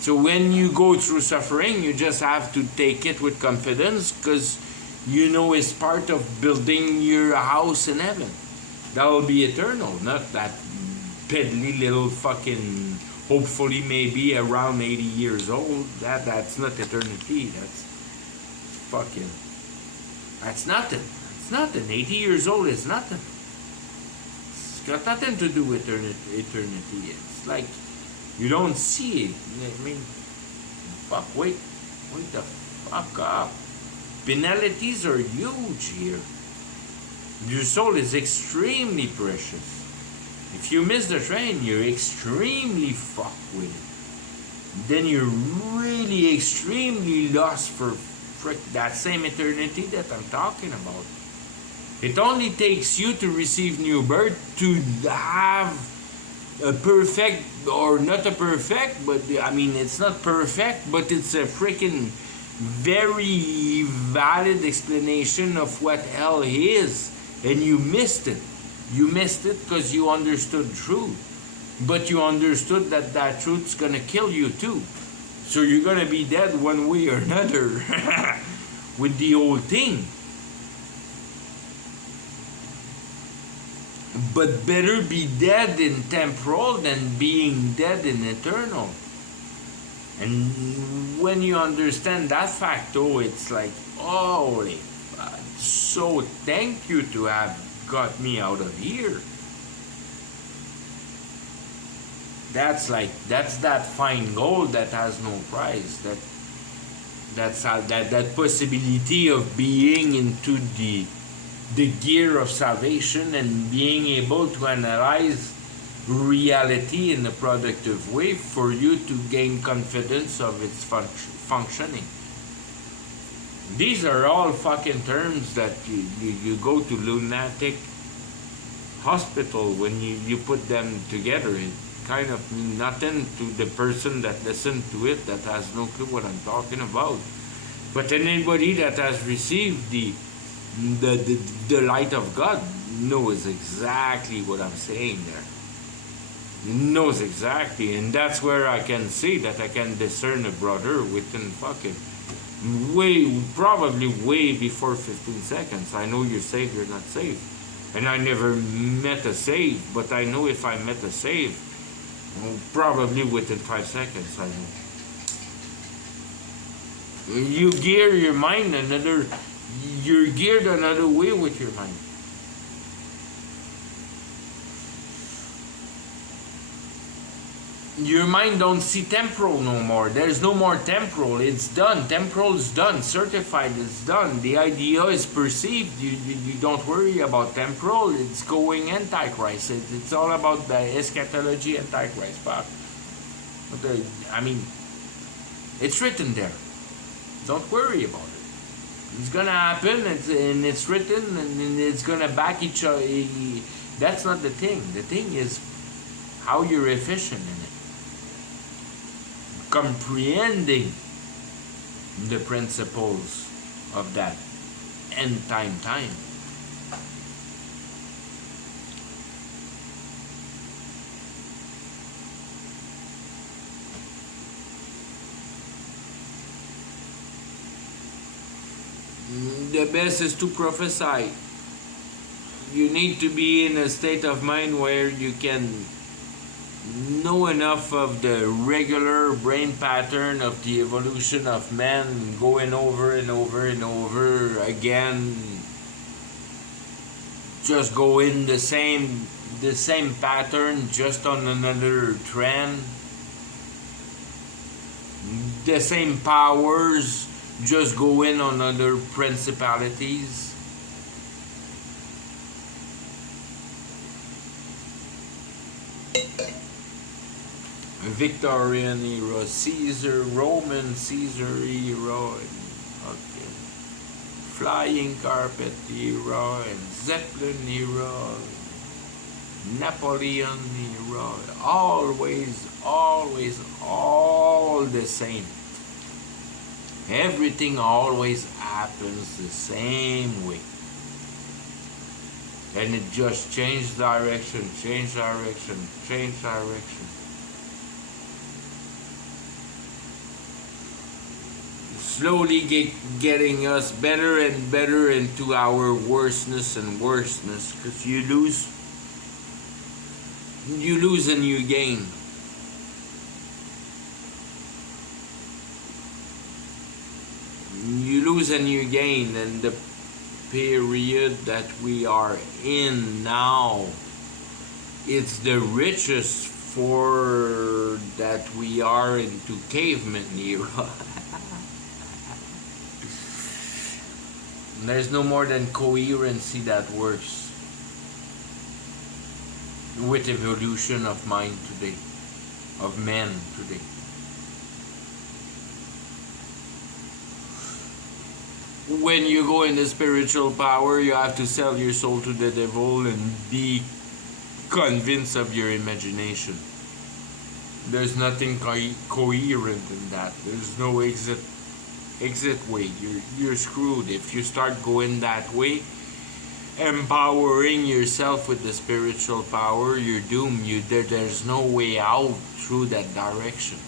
So when you go through suffering, you just have to take it with confidence, because you know it's part of building your house in heaven. That will be eternal, not that piddly little fucking, hopefully maybe around 80 years old. That's not eternity. That's fucking, that's nothing. It's nothing. 80 years old is nothing. It's got nothing to do with eternity. It's like you don't see it. I mean, wait the fuck up. Penalties are huge here. Your soul is extremely precious. If you miss the train, you're extremely fucked with it. Then you're really extremely lost for that same eternity that I'm talking about. It only takes you to receive new birth to have a perfect, or not a perfect, but I mean, it's not perfect, but it's a freaking very valid explanation of what hell is, and you missed it. You missed it because you understood truth, but you understood that that truth's gonna kill you too. So you're gonna be dead one way or another with the whole thing. But better be dead in temporal than being dead in eternal. And when you understand that fact, oh, it's like, holy, so thank you to have got me out of here. That's that fine gold that has no price. That possibility of being into the gear of salvation and being able to analyze reality in a productive way for you to gain confidence of its functioning. These are all fucking terms that you go to lunatic hospital when you put them together. It kind of means nothing to the person that listened to it, that has no clue what I'm talking about. But anybody that has received the light of God knows exactly what I'm saying there. Knows exactly, and that's where I can see that I can discern a brother within fucking probably way before 15 seconds. I know you're saved, you're not saved. And I never met a saved, but I know if I met a saved, probably within 5 seconds, I know. You gear your mind you're geared another way with your mind. Your mind don't see temporal no more. There's no more temporal. It's done. Temporal is done. Certified is done. The idea is perceived. You don't worry about temporal. It's going Antichrist. It's all about the eschatology Antichrist. But I mean, it's written there. Don't worry about it. It's gonna happen. It's written, and it's gonna back each other. That's not the thing. The thing is how you're efficient in it. comprehending the principles of that end time. The best is to prophesy. You need to be in a state of mind where you can know enough of the regular brain pattern of the evolution of man, going over and over and over again. Just go in the same pattern, just on another trend. The same powers, just go in on other principalities. Victorian era, Caesar, Roman Caesar era, okay, flying carpet era, and Zeppelin era, Napoleon era, always all the same. Everything always happens the same way. And it just changed direction. Slowly getting us better and better into our worstness and worstness, because you lose and you gain. You lose and you gain, and the period that we are in now, it's the richest for that we are into caveman era. There's no more than coherency that works with evolution of mind today, of men today. When you go in the spiritual power, you have to sell your soul to the devil and be convinced of your imagination. There's nothing coherent in that. There's no exit way. You're screwed if you start going that way. Empowering yourself with the spiritual power, you're doomed. There's no way out through that direction.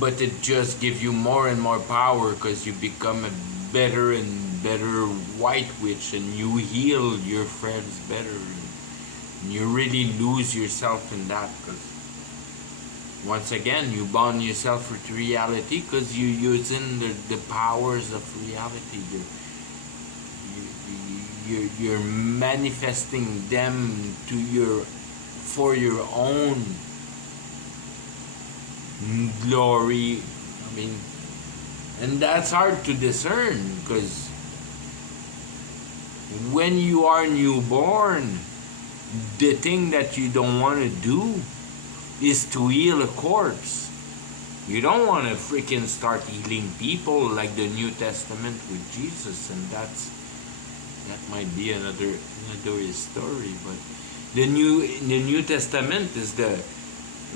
But it just gives you more and more power, because you become a better and better white witch, and you heal your friends better. And you really lose yourself in that, because once again you bond yourself with reality, because you're using the powers of reality. You're manifesting them for your own glory. I mean, and that's hard to discern, because when you are newborn, the thing that you don't want to do is to heal a corpse. You don't want to freaking start healing people like the New Testament with Jesus, and that might be another story. But the New Testament is the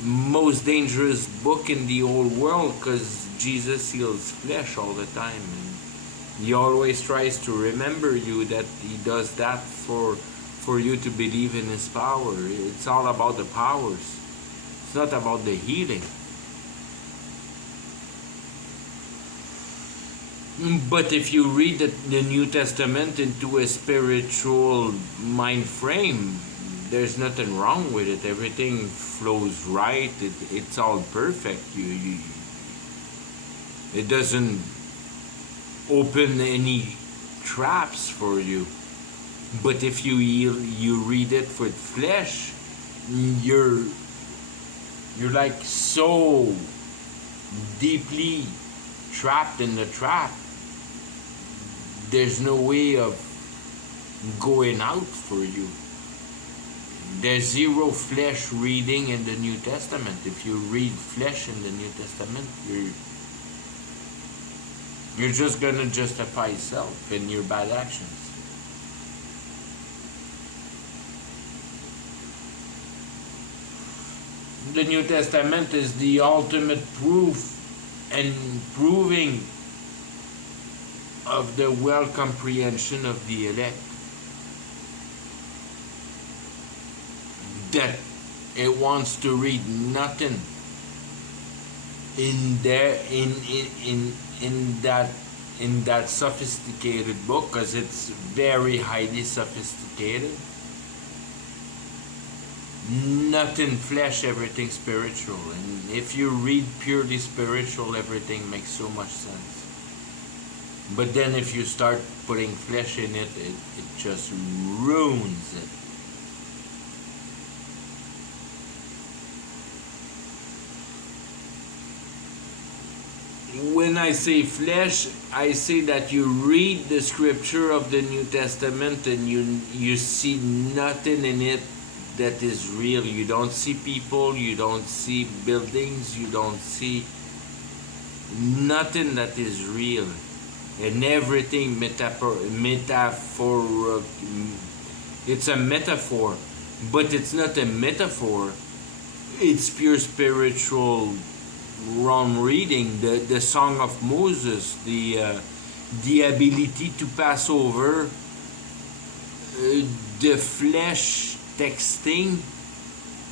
most dangerous book in the whole world, because Jesus heals flesh all the time, and he always tries to remember you that he does that for you to believe in his power. It's all about the powers. It's not about the healing. But if you read the New Testament into a spiritual mind frame, there's nothing wrong with it. Everything flows right. It's all perfect. It doesn't open any traps for you. But if you read it with flesh, you're like so deeply trapped in the trap. There's no way of going out for you. There's zero flesh reading in the New Testament. If you read flesh in the New Testament, you're just gonna justify self and your bad actions. The New Testament is the ultimate proof and proving of the well comprehension of the elect, that it wants to read nothing in there in that sophisticated book, because it's very highly sophisticated. Nothing flesh, everything spiritual. And if you read purely spiritual, everything makes so much sense. But then if you start putting flesh in it, it just ruins it. When I say flesh, I say that you read the scripture of the New Testament and you see nothing in it that is real. You don't see people, you don't see buildings, you don't see nothing that is real. And everything metaphor, it's a metaphor, but it's not a metaphor. It's pure spiritual wrong reading. The Song of Moses, the ability to pass over the flesh texting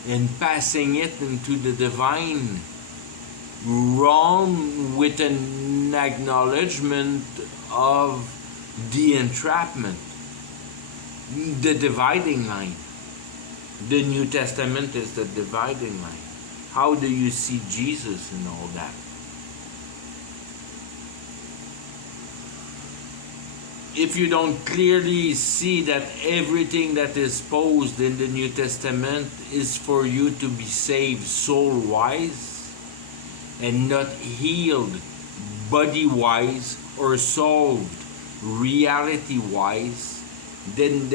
and passing it into the divine, wrong with an acknowledgement of the entrapment, the dividing line. The New Testament is the dividing line. How do you see Jesus in all that? If you don't clearly see that everything that is posed in the New Testament is for you to be saved soul-wise and not healed body-wise or solved reality-wise, then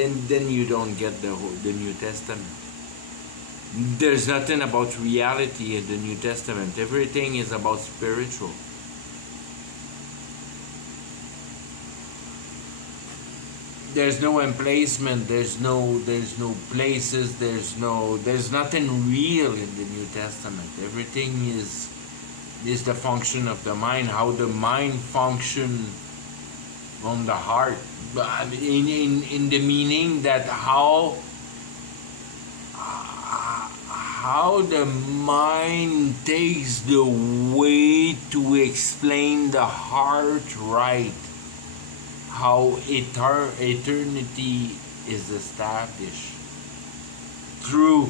you don't get the New Testament. There's nothing about reality in the New Testament. Everything is about spiritual. There's no emplacement, there's no places, there's nothing real in the New Testament. Everything is the function of the mind, how the mind function on the heart. But in the meaning that how the mind takes the way to explain the heart right, how eternity is established through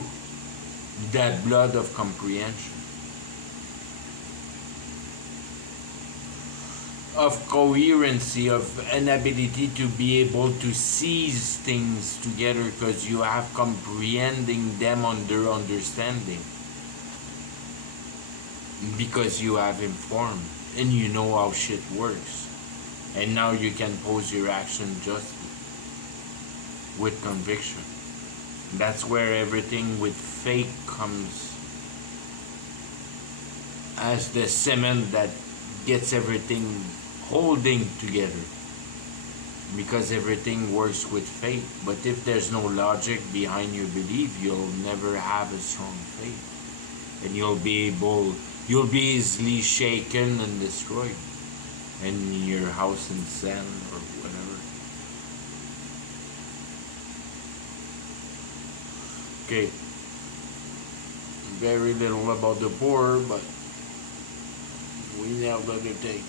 that blood of comprehension, of coherency, of an ability to be able to seize things together because you have comprehending them under understanding, because you have informed and you know how shit works. And now you can pose your action justly, with conviction. That's where everything with faith comes as the cement that gets everything holding together. Because everything works with faith. But if there's no logic behind your belief, you'll never have a strong faith. And you'll be easily shaken and destroyed. And your house in sand or whatever. Okay. Very little about the poor, but we nailed the other day.